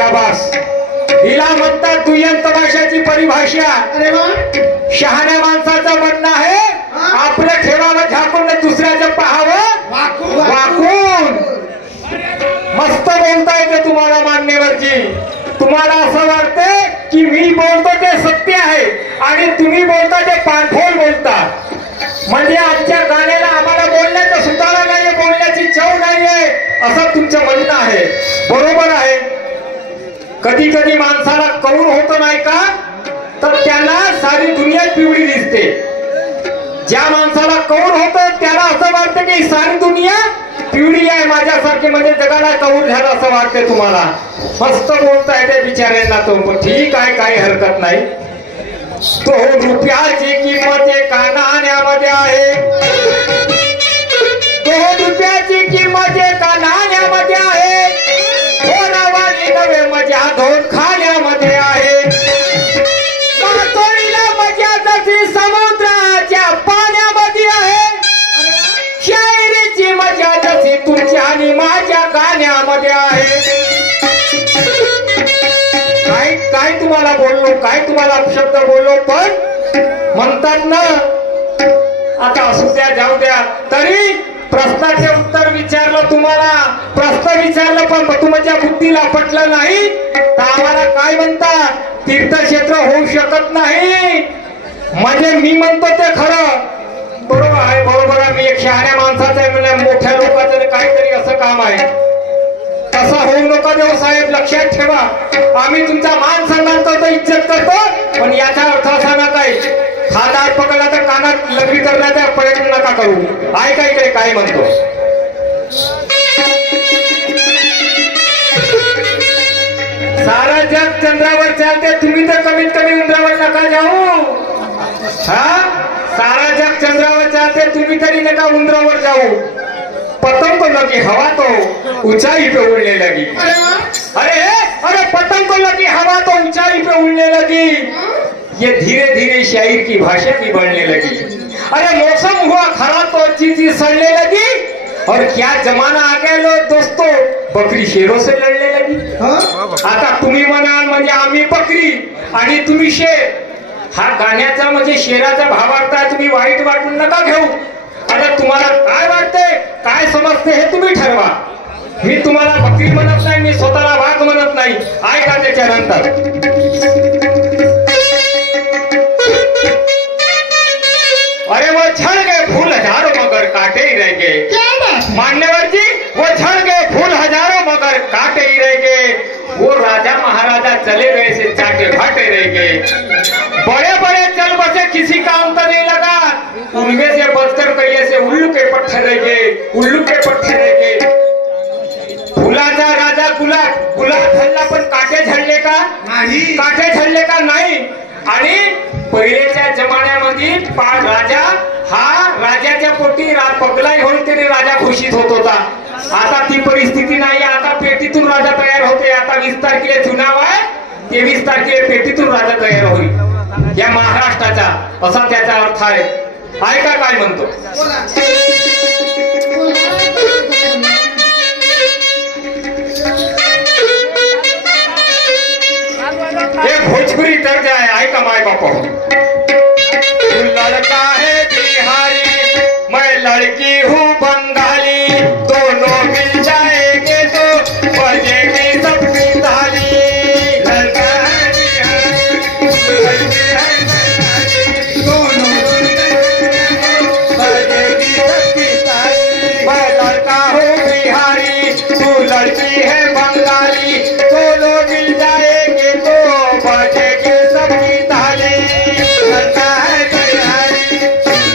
शाबास. हिला म्हणतात दुय्यम तमाशाची परिभाषा. अरे वा. शहाण्या माणसाचं म्हणणं आहे आपलं ठेवावं झाकून दुसऱ्याचं पाहावं वाकून. मस्त बोलता येते तुम्हाला मान्यवरची. तुम्हाला असं वाटते की मी बोलतो ते सत्य आहे आणि तुम्ही बोलता ते पाणफोड बोलता. म्हणजे आमच्या गाण्याला आम्हाला बोलण्याचं सुधारा नाहीये, बोलण्याची चव नाहीये असं तुमचं म्हणणं आहे. बरोबर आहे. कधी कधी माणसाला कौर होत नाही का तर त्याला सारी दुनिया पिवळी दिसते. ज्या माणसाला कौर होतं त्याला असं वाटतं की सारी दुनिया पिवळी आहे माझ्यासारखी, म्हणजे जगाला कौर झालं असं वाटते तुम्हाला. मस्त बोलताय ते बिचाऱ्यांना तो. ठीक आहे, काही हरकत नाही. तो रुपयाची किंमत एका नाण्यामध्ये आहे. 2 रुपयाची किंमत एका नाण्यामध्ये आहे. 2 आवाजी नवे मजा 2 खाण्यामध्ये आहे. मातोळीला मजा जशी समुद्राच्या पाण्यामध्ये आहे. शायरीची मजा जशी तुमच्या आणि माझ्या गाण्यामध्ये आहे. काय तुम्हाला बोललो, काय तुम्हाला अपशब्द बोललो, पण म्हणतात ना आता असू द्या जाऊ द्या. तरी प्रश्नाचे उत्तर विचारलं तुम्हाला, प्रश्न विचारलं पण तुमच्या बुद्धीला पटलं नाही तर आम्हाला काय म्हणता तीर्थक्षेत्र होऊ शकत नाही. म्हणजे मी म्हणतो ते खरं. बरोबर आहे, बरोबर आहे. मी एक शहाण्या माणसाचं आहे म्हणजे मोठ्या लोकांचं काहीतरी असं काम आहे. तसा होऊ नका देव साहेब, लक्षात ठेवा. आम्ही तुमचा मान सन्मान करतो, इज्जत करतो, पण याचा अर्थ असा ना काही हातात पकडला तर कानात लग्न करण्याचा प्रयत्न नका करू. ऐका इकडे काय म्हणतो. सारा जग चंद्रावर चालते, तुम्ही तर कमीत कमी उंदरावर नका जाऊ. हा, सारा जग चंद्रावर चालते, तुम्ही तरी नका उंदरावर जाऊ. पतंग को लगी हवा तो ऊंचाई पे उड़ने लगी. अरे अरे पतंग को लगी हवा तो ऊंचाई पे उड़ने लगी. ये धीरे धीरे शायर की भाषा भी बढ़ने लगी. अरे मौसम हुआ खराब तो चीज सड़ने लगी. और क्या जमाना आ गया लो दोस्तों, बकरी शेरों से लड़ने लगी. आता तुम्ही म्हणाल म्हणजे आम्ही बकरी आणि तुम्ही शेर. हा गाण्याचा म्हणजे शेराचा भावार्थ आहे. तुम्ही वाईट वाटून नका घेऊ. आता तुम्हाला काय वाटतंय, काय समजते हे तुम्ही ठरवा. मी तुम्हाला बकरी म्हणत नाही, मी स्वतःला वाघ म्हणत नाही. ऐका त्याच्यानंतर. अरे वो झड़ गए फूल हजारों मगर काटे ही रह गए. मान्यवर जी, वो झड़ गए फूल हजारों मगर काटे ही रह गए. वो राजा महाराजा चले गए से चाटे फाटे रह गए. बड़े बड़े चल बसे किसी का अंत नहीं लगा. उनमें से बचकर कई ऐसे उल्लू के पत्थर रह गए, उल्लू के पत्थर रह गए. फुलाचा राजा गुलाब झडला पण काटे झडले का नाही. काटे झडले का नाही. आणि पहिलेच्या जमान्यामध्ये राजा हा राजाच्या पोटी पगलाई होईल तरी राजा घोषित होत होता. आता ती परिस्थिती नाही. आता पेटीतून राजा तयार होते. आता 20 तारखेला चुनाव आहे, 23 तारखेला पेटीतून राजा तयार होईल या महाराष्ट्राचा, असा त्याचा अर्थ आहे. ऐका काय म्हणतो. ये भोजपुरी तर्ज है. ऐका माय बापा. तू लड़का है बिहारी, मैं लड़की हूँ बंगाली. दोनों मिल जाएंगे तो बजेगी सबकी ताली. लड़का है बिहारी, लड़की है बंगाली, दोनों बजेगी सबकी ताली. मैं लड़का हूँ बिहारी, तू लड़की है बंगाली. दोनों मिल जाएंगे तो बजेगी सबकी ताली. लड़का है बिहारी,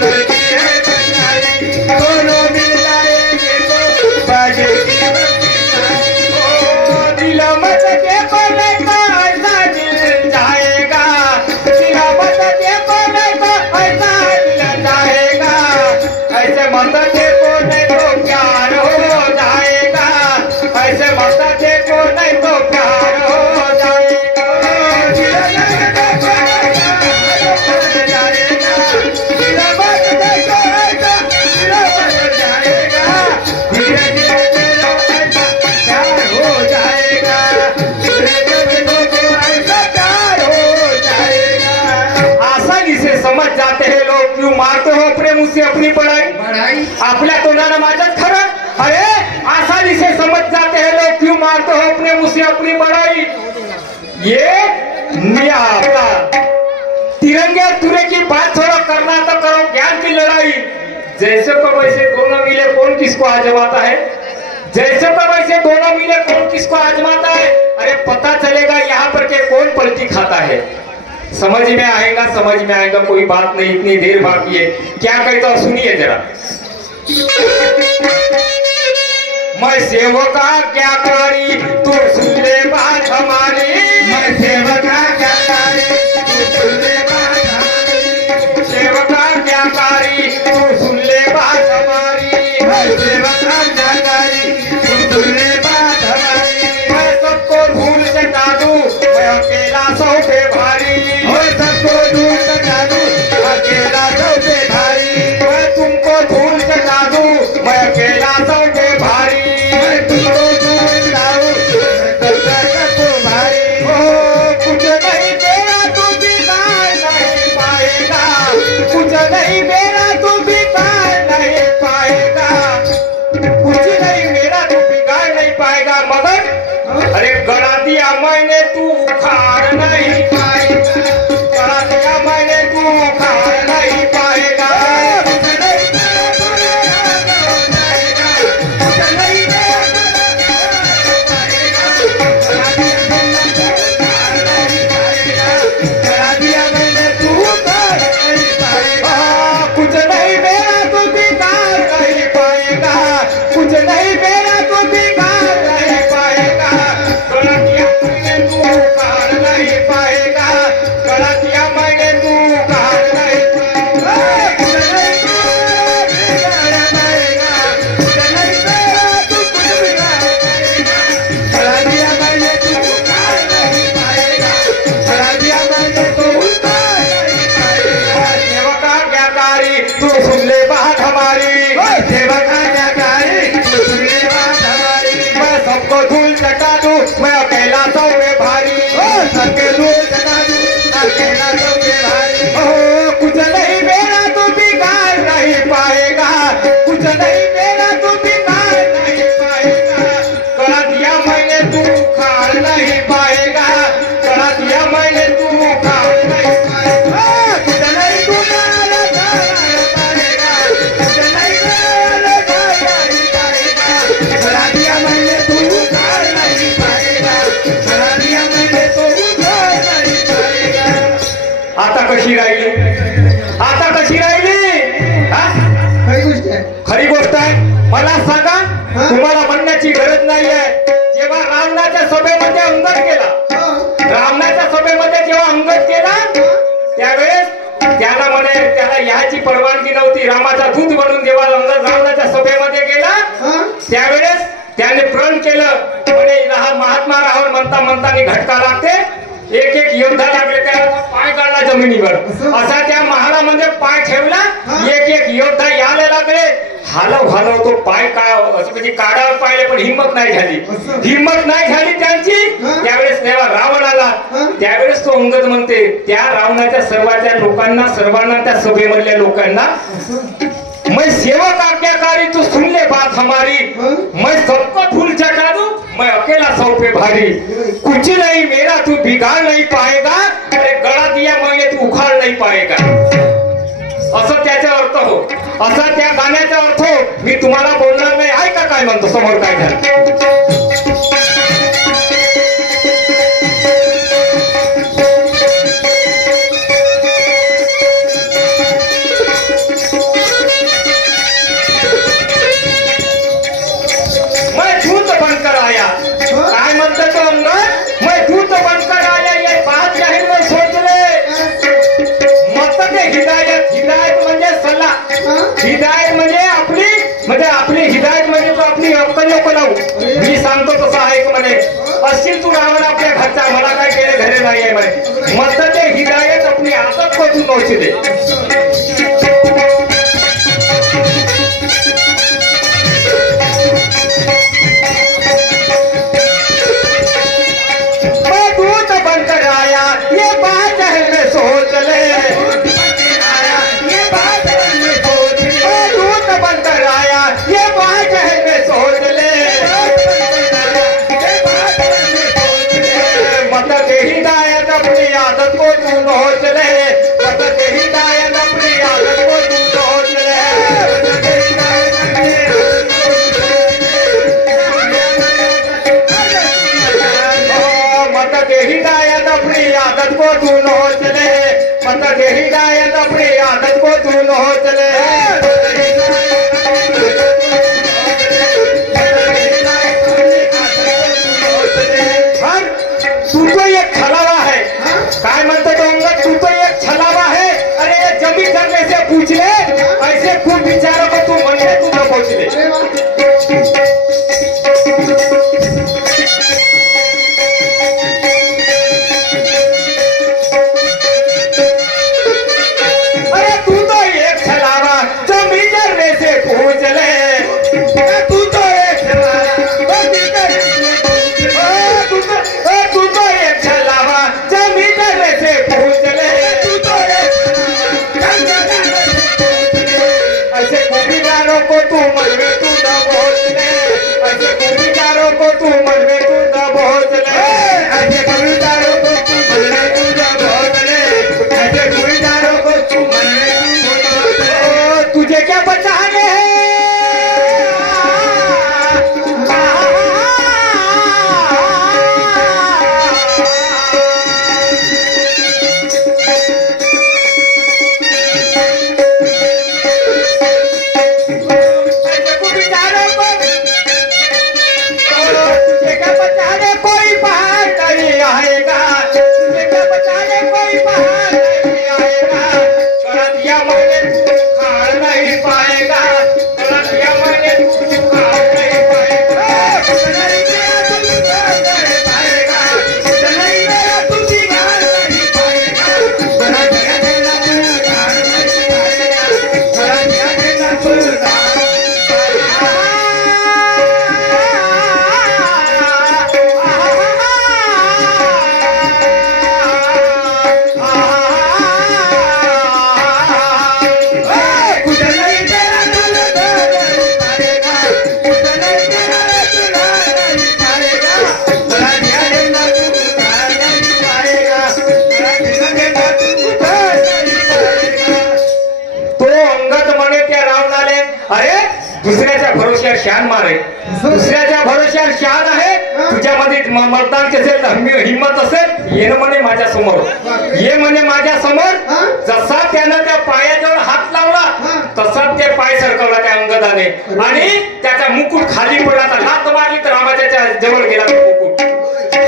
लड़की है बंगाली, दोनों मिल जाएंगे तो बजेगी सबकी ताली. ओ दिल मत देखो नहीं तो ऐसा दिल जाएगा. दिल मत देखो नहीं तो ऐसा दिल जाएगा. ऐसे मत देखो नहीं तो प्यार हो जाएगा. ऐसे मत देखो नहीं तो प्यार हो जाएगा. धीरे धीरे प्यार हो जाएगा. धीरे क्यों मारते हो अपने मुंह से अपनी बड़ाई? आपल्या तोंडानं माझंच खरं? अरे आसानी से समझ जाते हैं लोग, क्यों मारते हो अपने मुंह से अपनी बड़ाई? ये मियां आपका तिरंगे तुरे की बात छोड़ो, करना तो करो ज्ञान की लड़ाई। जैसे तो वैसे दोनों मिले कौन किसको आजमाता है? जैसे तो वैसे दोनों मिले कौन किसको आजमाता है? अरे पता चलेगा यहाँ पर के कौन पलटी खाता है। समझ में आएगा, समझ में आएगा, कोई बात नहीं, इतनी देर बाकी है। क्या कहता हूँ सुनिए जरा। मैं सेवका क्या कारी तू सुन ले बात हमारी, मैं सेवका क्या कारी तू सुन ले बात हमारी, सेवका क्या कारी तू सुन ले बात हमारी, मैं सेवका क्या कारी तू सुन ले बात हमारी। मैं सबको धूल चटा दूं, मैं अकेला सौ पे भारी, मैं सबको धूल चटा दूं, अकेला सौ पे भारी। मैं तुमको धूल चटा दूं, मैं अकेला सौ पे भारी, मैं तुमको धूल चटाऊं, मैं सबको भारी। कुछ नहीं मेरा तू बिगाड़ नहीं पाएगा, कुछ नहीं मेरा तू बिगाड़ नहीं पाएगा, कुछ नहीं मेरा तू बिगाड़ नहीं पाएगा। मगर अरे गड़ा दिया मैंने तू उखाड़ नहीं पाएगा, गड़ा दिया मैंने तू उखाड़ नहीं पाएगा। कुछ नहीं मेरा तू बिगाड़ नहीं पाएगा, कुछ नहीं मेरा गड़ा दिया मैंने तू उखाड़ नहीं पाएगा, कुछ नहीं मेरा तू बिगाड़ नहीं पाएगा, कुछ नहीं मेरा तू बिगाड़ नहीं पाएगा। गड़ा दिया मैंने तू उखाड़ नहीं पाएगा, गड़ा दिया मैंने तू उखाड़ नहीं पाएगा, कुछ नहीं बिगाड़ पाएगा, कुछ नहीं मेरा तू कुछ बिगाड़ पाएगा। गड़ा दिया मैंने तू उखाड़ नहीं पाएगा, गड़ा दिया मैंने तू उखाड़ नहीं पाएगा। सेवका क्या कारी तू सुन ले बात हमारी, सेवका क्या कारी तू सुन ले बात हमारी। मैं सबको धूल चटा दूं, मैं अकेला सौ पे भारी, सबके धूल चटा दूं, अकेला सौ पे भारी। कुछ नहीं मेरा तू बिगाड़ नहीं पाएगा, कुछ नहीं मेरा तू बिगाड़ नहीं पाएगा। गड़ा दिया मैंने तू उखाड़ नहीं पाएगा, गड़ा दिया मैंने तू उखाड़ नहीं पाएगा। कुछ नहीं तू मेरा पाएगा, कुछ नहीं मेरा पाएगा, गड़ा दिया मैंने तू उखाड़ नहीं पाएगा, गड़ा दिया मैंने तू उखाड़ नहीं पाएगा। आता कशी राहिली, आता कशी राहिली? हा? खरी गोष्ट आहे। मला सांगा, तुम्हाला म्हणण्याची गरज नाहीये। जेव्हा रावणाच्या सभेमध्ये अंगद केला, रावणाच्या सभेमध्ये जेव्हा अंगद केला त्यावेळेस त्याला म्हणे, त्याला याची परवानगी नव्हती। रामाचा दूत बनून जेव्हा अंगद रावणाच्या सभेमध्ये गेला त्यावेळेस त्याने प्रण केलं, म्हणे महात्मा राहुल म्हणता म्हणता घटका लागते, एक एक योद्धा लागले त्याला पाय काढला जमिनीवर, असा त्या महालामध्ये पाय ठेवला, एक एक योद्धा यायला लागले, हालव हालव तो पाय म्हणजे काढावर पाहिले पण हिंमत नाही झाली, हिंमत नाही झाली त्यांची। त्यावेळेस तेव्हा रावण आला, त्यावेळेस तो अंगद म्हणते त्या रावणाच्या सर्वांना त्या सभेमधल्या लोकांना, मैं सेवक आज्ञाकारी तू सुन ले बात हमारी, मैं सबको धूल चटा दूं, मैं अकेला सौ पे भारी। कुछ नहीं मेरा तू बिगाड़ नहीं पाएगा, अरे गड़ा दिया मैंने तू उखाड़ नहीं पाएगा। असं त्याचा अर्थ हो, असा त्या गाण्याचा अर्थ हो। मी तुम्हाला बोलणार नाही, ऐका काय म्हणतो समोर काय झालं। काय म्हणतो तो अंगद, मैं दूत बनकर आया, ये बात जाहिर में सोच ले। मत के हिदायत, हिदायत म्हणजे सल्ला, हिदायत म्हणजे आपली हिदायत म्हणजे तो आपली अक्कल नको लावू। मी सांगतो तसं आहे म्हणे, असशील तू रावण आपल्या घरचा, मला काय केले घरे नाही आहे म्हणे। मत के हिदायत अपनी आदत को तू नोच दे। बनकर आया, ये बात है मैं सोच ले, ये बात आदत को तू न हो चले, मत डेही गायत अपनी आदत को तू न हो चले। तू तो एक छलावा है, काय म्हणतो तो अंगद, तू तो एक छलावा है। अरे ये जमी करने से पूछ ले, ऐसे खूब विचारों को तू मन में तू न पहुंच ले। को तू मन में तू न बोल ले, ऐसे कवितारों को तू मन में तू न बोल ले, ऐसे कवितारों को तू मन में तू न बोल ले, ऐसे कवितारों को तू मन में तू न बोल ले। तुझे क्या बचाने हैं? दुसऱ्याच्या भरोश्यावर शान मारे, दुसऱ्याच्या भरोश्यावर शान आहे, तुझ्यामध्ये मर्दान असेल, हिम्मत असेल, ये म्हणे माझ्या समोर, ये म्हणे माझ्या समोर। जसा त्यानं त्या पायाजवळ हात लावला तसाच ते पाय सरकवला त्या अंगदाने आणि त्याचा मुकुट खाली पडला, तर लात मारली तर रामाच्या जवळ गेला तो मुकुट।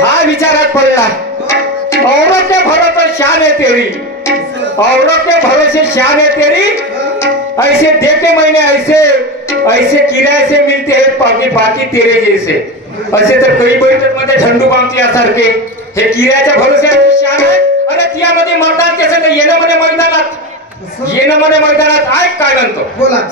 हा विचारात पडला, औरत के भरोसे शान है तेरी, औरत के भरोसे शान है तेरी, ऐसे देखे मैंने ऐसे किराए से मिलते हैं बाकी तेरे जैसे। असे तर कई बैठक मध्ये झंडू बांधल्यासारखे हे किरायाच्या भरोश्यावर शान आहे। अरे त्यामध्ये मैदान कसं नाही, येणं म्हणे मैदानात, येणं म्हणे मैदानात, ऐक काय म्हणतो बोला।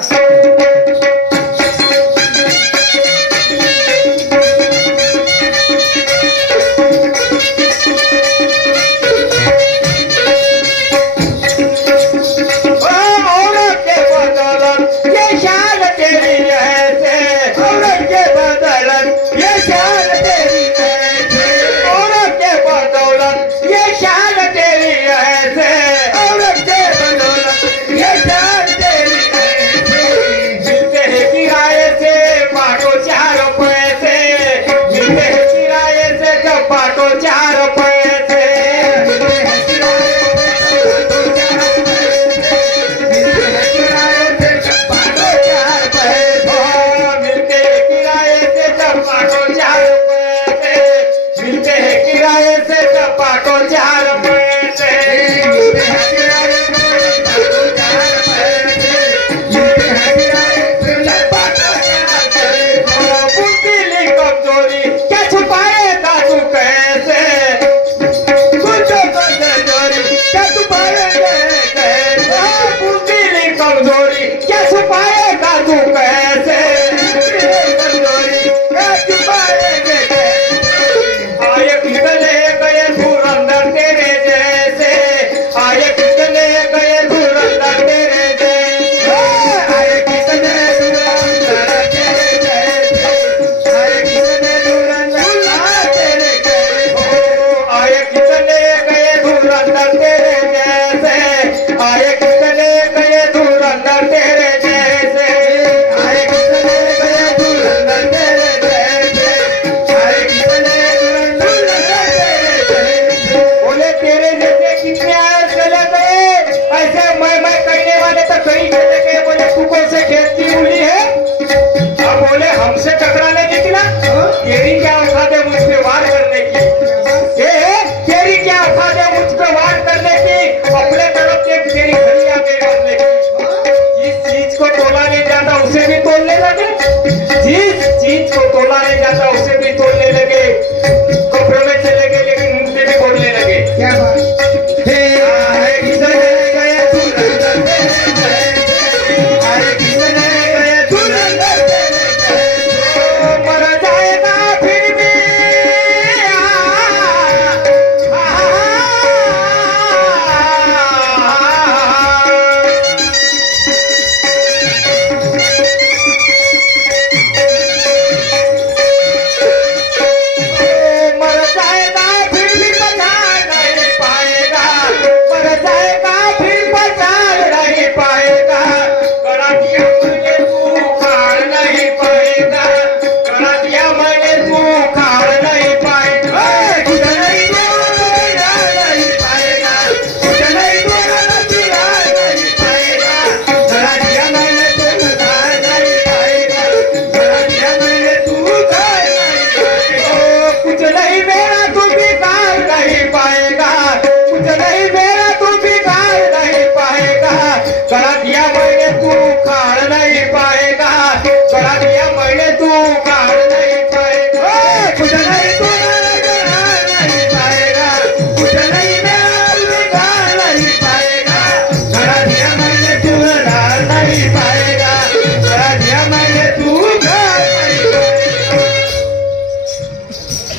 तेरी क्या औकात है मुझ पे वार करने की? तेरी क्या औकात है मुझ पे वार करने की? अपने तरफ से तेरी घड़ी आ गई बदले की। जिस चीज को तोला नहीं जाता उसे भी तोलने लगे, जिस चीज को तोला नहीं जाता उसे भी तोलने लगे। कपड़ों में चले गए लेकिन मुंह से भी बोलने लगे। क्या बात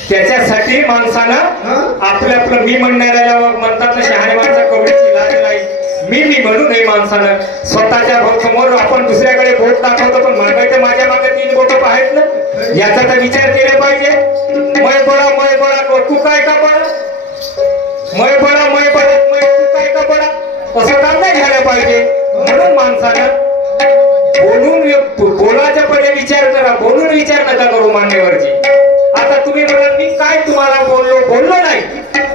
त्याच्यासाठी माणसानं आपलं आपलं मी म्हणणाऱ्याला म्हणतात ना, शहाणे माणसा कवडीची लाज नाही, मी म्हणू नये माणसानं. स्वतःच्या समोर आपण दुसऱ्याकडे बोट दाखवतो, पण मागायचं माझ्या मागे 3 बोट आहेत ना, याचा तर विचार केला पाहिजे. मय बडा तू काय का बडा, मय बडा तू काय का बडा, असं काम नाही घ्यायला पाहिजे. म्हणून माणसानं बोलायच्या पहिले विचार करा, बोलून विचार नका करू मान्यवरची. आता तुम्ही म्हणाल मी काय तुम्हाला बोललो नाही.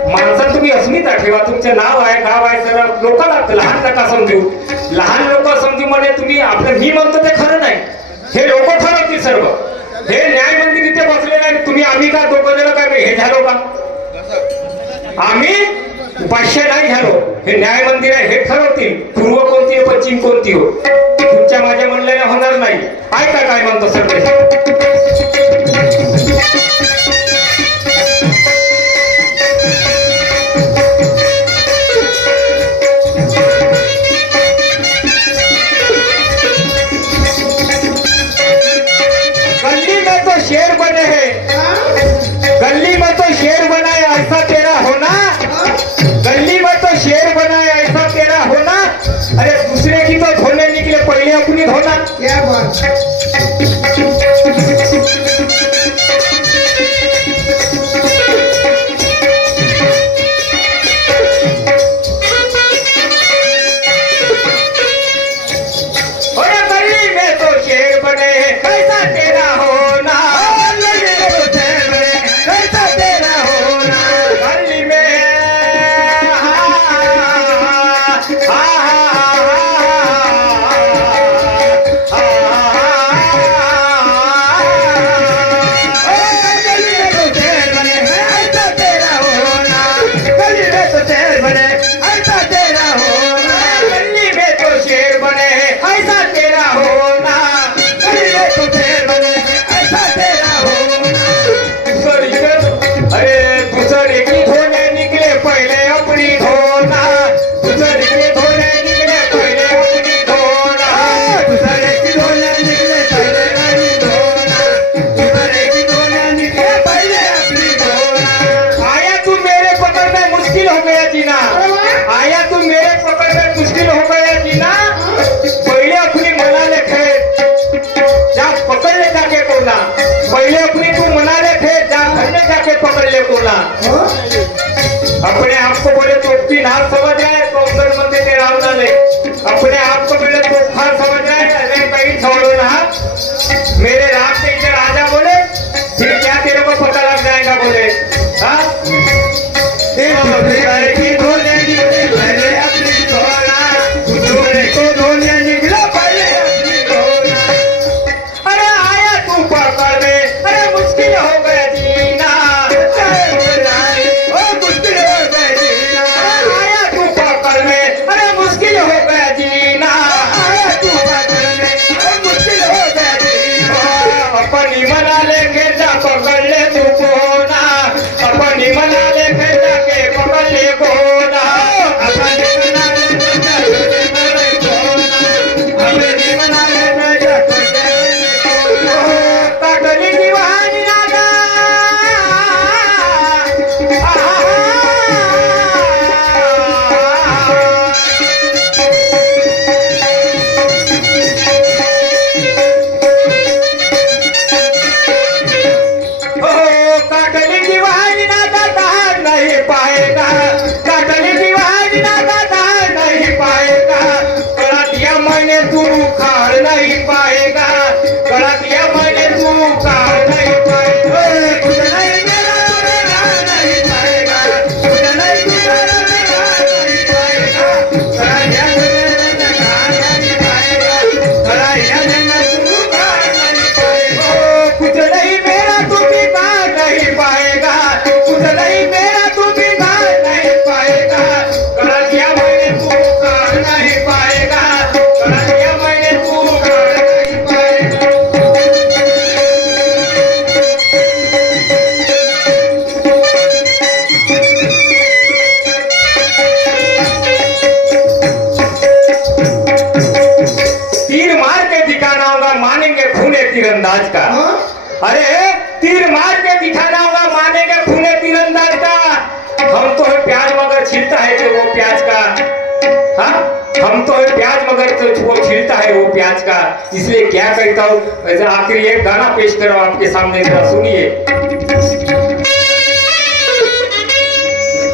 माणसा तुम्ही अस्मिता ठेवा, तुमचे नाव आहे गाव आहे, सर्व लोकांना लहान नका समजू. लहान लोक समजू म्हणजे तुम्ही आपलं मी म्हणतो ते खरं नाही, हे लोक ठरवतील सर्व. हे न्याय मंदिर इथे बसले नाही, तुम्ही आम्ही का दोघं जण काय हे झालो का? आम्ही उपास्य नाही झालो, हे न्याय मंदिर आहे, हे ठरवतील पूर्व कोणती हो पश्चिम कोणती हो. तुमच्या माझ्या म्हणलेल्या होणार नाही. ऐका काय म्हणतो सगळे. गली में तो शेर बने हैं, गली में तो शेर बनाए ऐसा तेरा होना, गली में तो शेर बनाए ऐसा तेरा होना. अरे दूसरे की तो धोने निकले, पहले अपनी धोना. क्या बात पहले अपनी तू मना ले थे, जा घर में जाके पकड़ ले कोला. तीरंदाज का। अरे तीर मार के दिखाना होगा, मानेंगे खूने तीरंदाज का। हम तो है प्याज मगर छिलता है तो वो प्याज का। हाँ, हम तो है प्याज मगर तो वो छिलता है वो प्याज का। इसलिए क्या कहता हूँ, वैसे आखिरी एक गाना पेश करो आपके सामने, जरा सुनिए।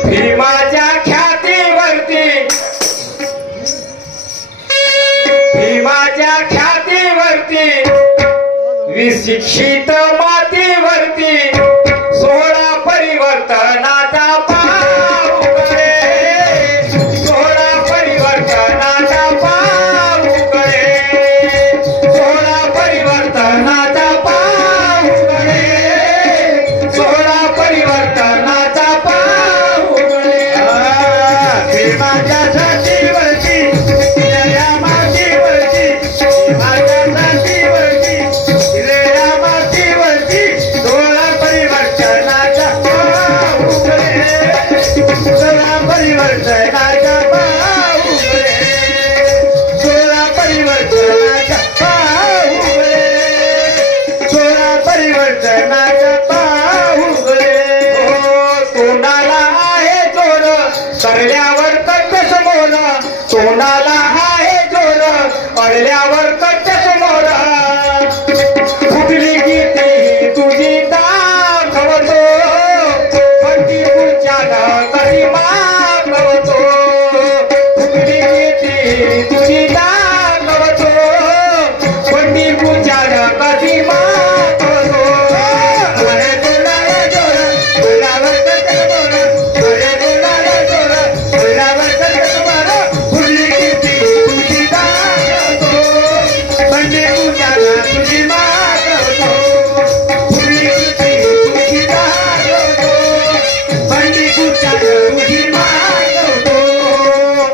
भीमाच्या ख्यातीवरती, भीमाच्या ख्यातीवरती, विशिक्षित मातीवरती 16 परिवर्तनाचा पाऊल रे, 16 परिवर्तनाचा पाऊल रे, 16 परिवर्तनाचा पाऊल रे, 16 परिवर्तनाचा पाऊल रे। भीमाच्या छातीवरती, या मातीवरती, भीमाच्या छातीवरती, या मातीवरती 16 परिवर्तनाचा पाऊल रे, 16 परिवर्तनाचा पाऊल रे, 16 परिवर्तनाचा पाऊल रे, 16 परिवर्तनाचा पाऊल रे। हो तोंडाला आहे जोर, करल्यावर कट समोर, तोंडाला आहे जोर, अडल्यावर कट समोर, फुटली किती तुझी दाखवतो, कधी पुढच्या कधी मागवतो, फुटली किती तुझी दाखवतो, कधी पुढच्या कधी मागवतो। अरे तोंडाला जोर, बोलावर कट समोर, अरे तोंडाला जोर, बोलावर कट समोर, फुटली किती तुझी दाखवतो, कधी पुढच्या तुझी मागवतो, फुटली किती तुझी दाखवतो, कधी पुढच्या तुझी मागवतो।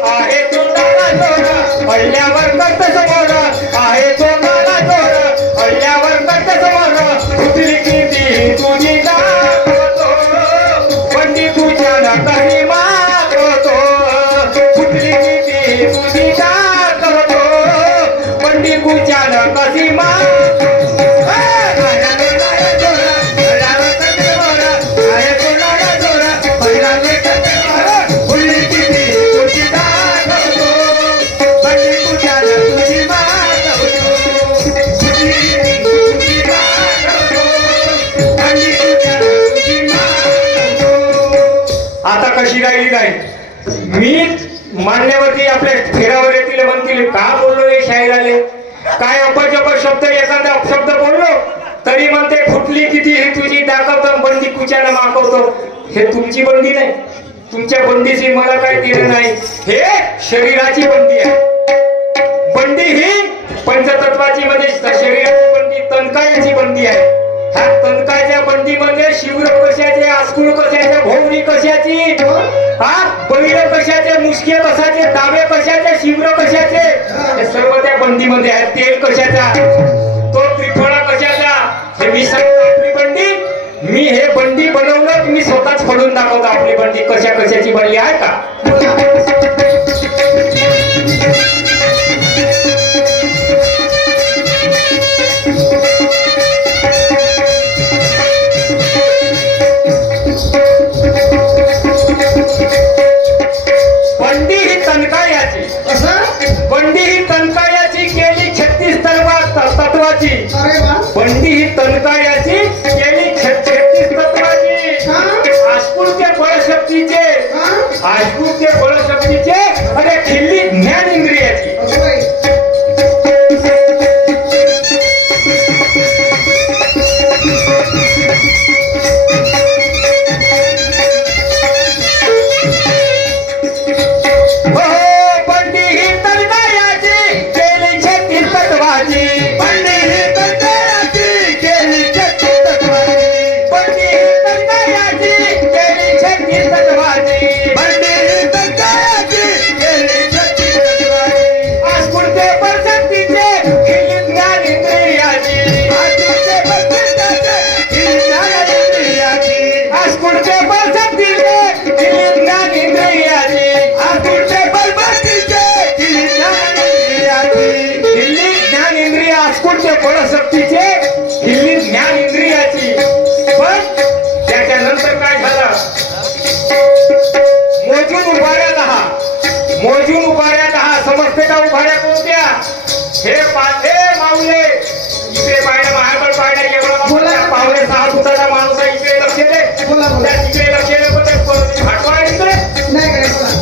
आहे तोंडाला जोर, अडल्यावर कट समोर, आहे तोंडाला जोर, अडल्यावर कट समोर, फुटली किती तुझी दाखवतो, कधी पुढच्या काही मागवतो, फुटली किती तुझी दाखवतो, कधी पुढच्या कधी मागवतो। आता कशी राहिली काय, मी मांडण्यावरती आपल्या फेरावर येतील म्हणतील का बोललो हे शायराले, काय अपजप शब्द एखादा अपशब्द बोललो तरी म्हणते फुटली किती हे तुझी दाखवतो, बंदी कुच्याला मागवतो। हे तुमची बंदी नाही, तुमच्या बंदीची मला काय देणं नाही, हे शरीराची बंदी आहे। बंदी ही पंचतत्वाची म्हणजे शरीराची बंदी, तनकायाची बंदी आहे। ह्या तनकाच्या बंदीमध्ये शिवर कशाचे, आस्कुळ कशाचे, भोवरी कशाची, हा बैल कशाचे, मुसके कशाचे, दावे कशाचे, शिवर कशाचे, हे सर्व त्या बंदीमध्ये आहे। तेल कशाचा, तो त्रिफळा कशाचा, हे मी सांगतो आपली बंदी। मी हे बंदी बनवलं, मी स्वतःच फडून दाखवतो आपली बंदी कशा कशाची बनली आहे का। बंदी ही तनकायाची, बंदी ही तनकायाची केली 36 तत्वाची, बंदी ही तनकायाची केली 36 तत्वाची, आस्फूर्त बळशक्तीचे, आस्फूर्त बळशक्तीचे आणि खिल्ली ज्ञान इंद्रियाची। हे पाठे माऊले इकडे पाहिजे महाबळ पाहिजे एवढा पावले 6 फुटाचा माणूस आहे इकडे लक्ष दे इकडे लक्ष दे पण भाटवा इकडे नाही काय बोला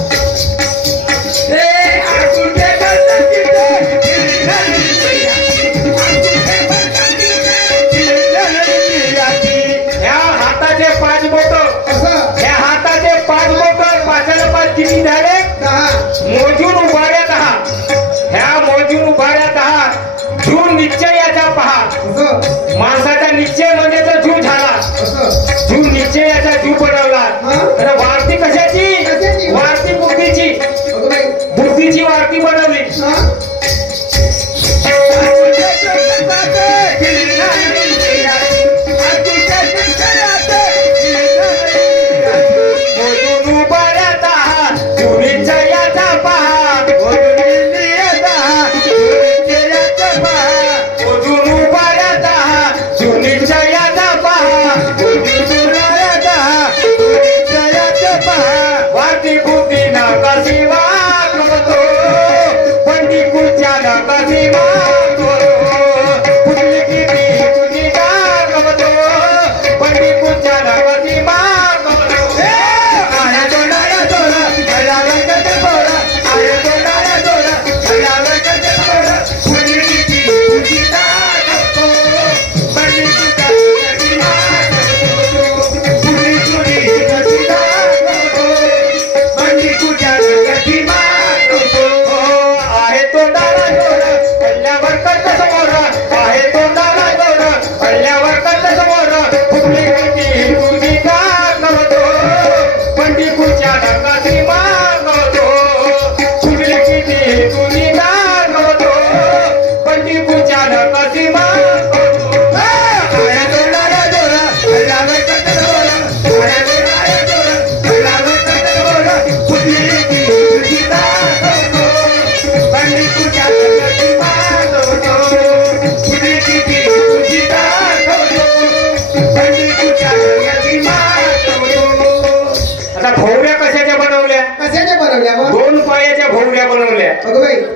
किती झाले मोजून उभाऱ्या 10 ह्या मोजून उभाऱ्या 10 जीव निश्चयाचा पहा माणसाचा निश्चय म्हणजे तो जीव झाला जीव निश्चयाचा जीव बनवला तर वारती कशाची वारती बुद्धीची वारती बनवली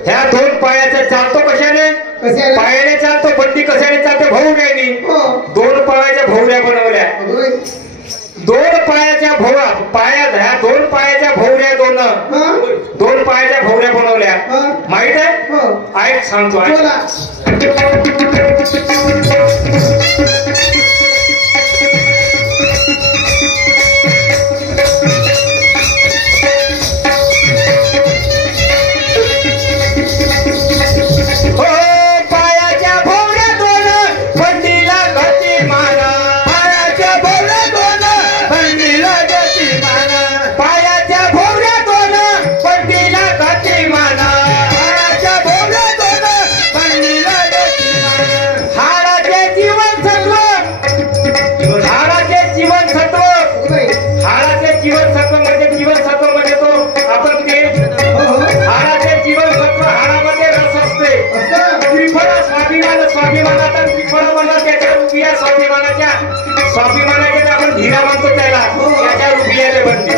ह्या 2 पायाचा चालतो कशाने पायाने चालतो बंडी कशाने चालते भोवऱ्याने 2 पायाच्या भोवऱ्या बनवल्या 2 पायाच्या ह्या 2 पायाच्या भोवऱ्या 2 पायाच्या भोवऱ्या बनवल्या माहित आहे ऐक सांगतो स्वाभिमानाच्या आपण धीरा म्हणतो त्याला त्याच्या रुपयाने बनते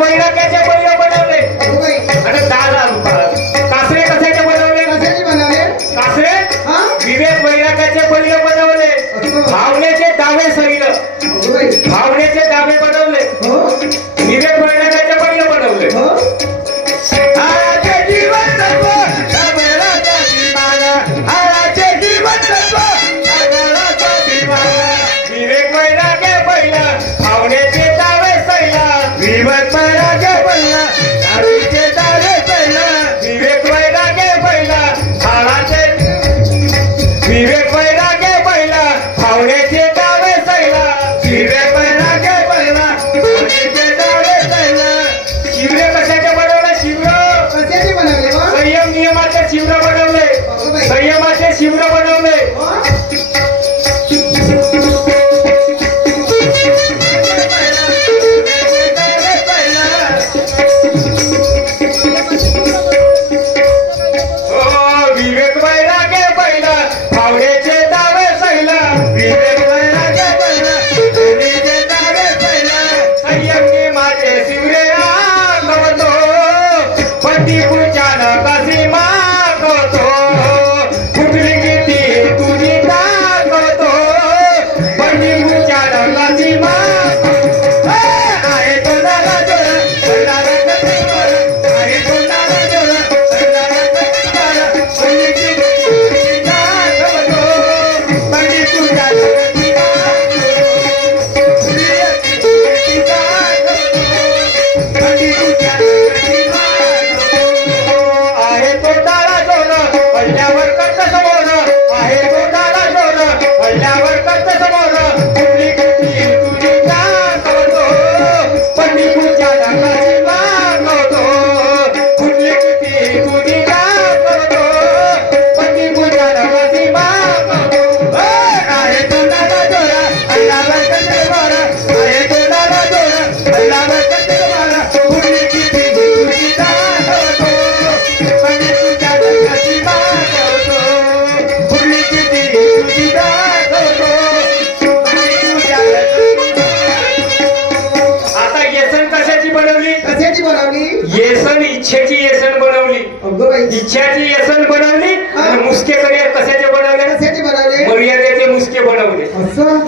वैराग्याचे बैल बनवले आणि कासरे कशाचे बनवले कासरे विवेक वैराग्याचे बैल बनवले भावनेचे दावे सैल भावनेचे दावे बनवले विवेक वैराग्याचे बैल बनवले विवेक वैराग्य बैल भावनेचे दावे सैला विवेक वैराग्य बैला दावीचे दावे बैला विवेक वैराग्य बैला भावाचे विवेक वैराग्य बैला भावनेचे दावे सैला विवेक वैराग्य बैला भावनेचे दावे सैला पुच्छाची व्यसन बनवली आणि मुसके कशाचे बनवले मर्यादेचे मुसके बनवले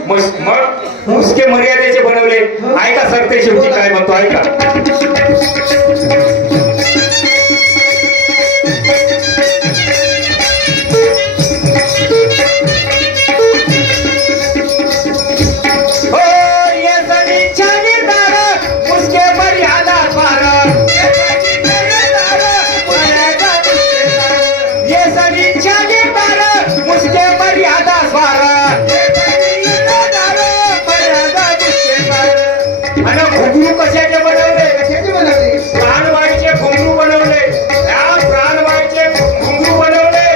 मग मुसके मर्यादेचे बनवले ऐका सर ते शेवटी काय म्हणतो ऐका घुंगरू कशाचे बनवले प्राणवायूचे घुंगरू बनवले प्राणवायूचे घुंगरू बनवले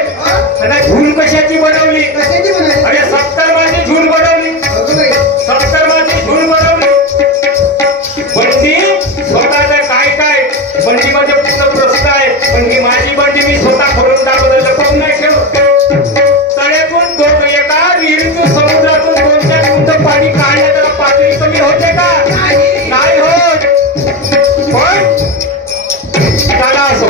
आणि झूल कशाची बनवली अरे 70 माझी झूल बनवली 70 माझी झूल बनवली बंडी स्वतःचा काय बंडीमध्ये पूर्ण प्रश्न आहे पण ही माझी बंडी मी स्वतः भरून दाखवलं लपवून नाही ठेवत तळ्यातून एका विहिरीतून समुद्रातून 2-4 फूट पाणी काढलं तर पातळी कमी होते का नाही होत पण त्याला असो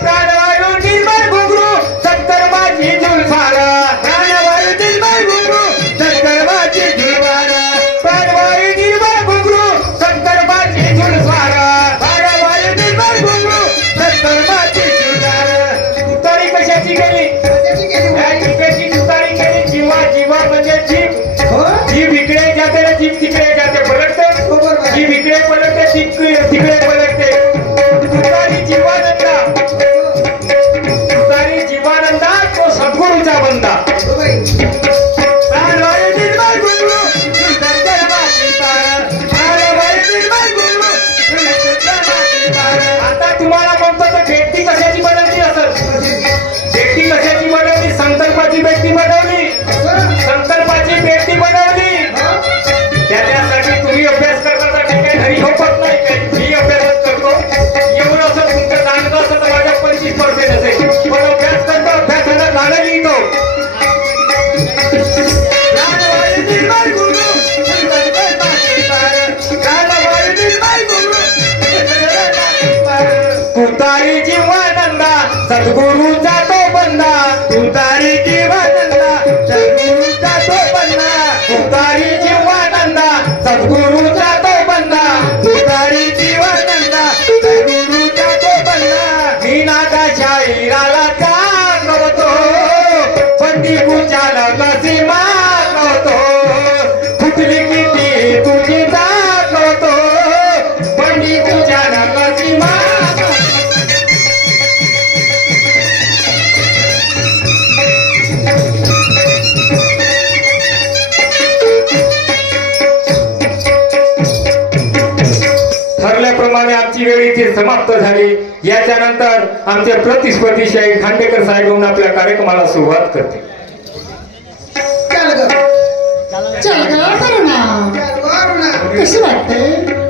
प्राणवायू निर्मळ घुंगरू 70 माझी झुल फारा प्राणवायू निर्मळ घुंगरू 70 माझी झुल फारा प्राणवायू निर्मळ घुंगरू 70 माझी झुल फारा प्राणवायू निर्मळ घुंगरू 70 माझी झुल फारा तुतारी कशाची गेली टिपेची तुतारी गेली जीवा म्हणजे जीव इकडे जाते ना जीव तिकडे जाते पलटते जीव इकडे पलटते तिकडे पलटते तुतारी जीवानंदा तो सद्गुरूचा बंदा आता तुम्हाला म्हणतो तर भेटी कशाची बनवली असं भेटी कशाची बनवली संकल्पाची भेटी बनवली संकल्पाची भेटी बनवली त्याच्यासाठी तुम्ही अभ्यास करण्यासाठी काही घरी होत नाही काही मी अभ्यासच करतो एवढं असं तुमचं जाणतं असं तर माझ्या 25% असेल पण अभ्यास करतो अभ्यासाला झाडं लिहितो तुतारी जीवानंदा सद्गुरूचा तो बंदा तुतारी जीवानंदा सद्गुरूचा तो बंदा तुतारी जीवानंदा सद्गुरूचा तो बंदा तुतारी जीवानंदा सद्गुरूचा तो बंदा मी नाका शाहिराला जाणवतो पंडी कुचाला कशी मानवतो कुठली किती तुझी दाखवतो पंडी कुचाला कशी ठरल्याप्रमाणे आमची वेळ इथे समाप्त झाली याच्यानंतर आमचे प्रतिस्पर्धी शाही खांडेकर साहेब येऊन आपल्या कार्यक्रमाला सुरुवात करते चल ग करू ना कसं वाटतंय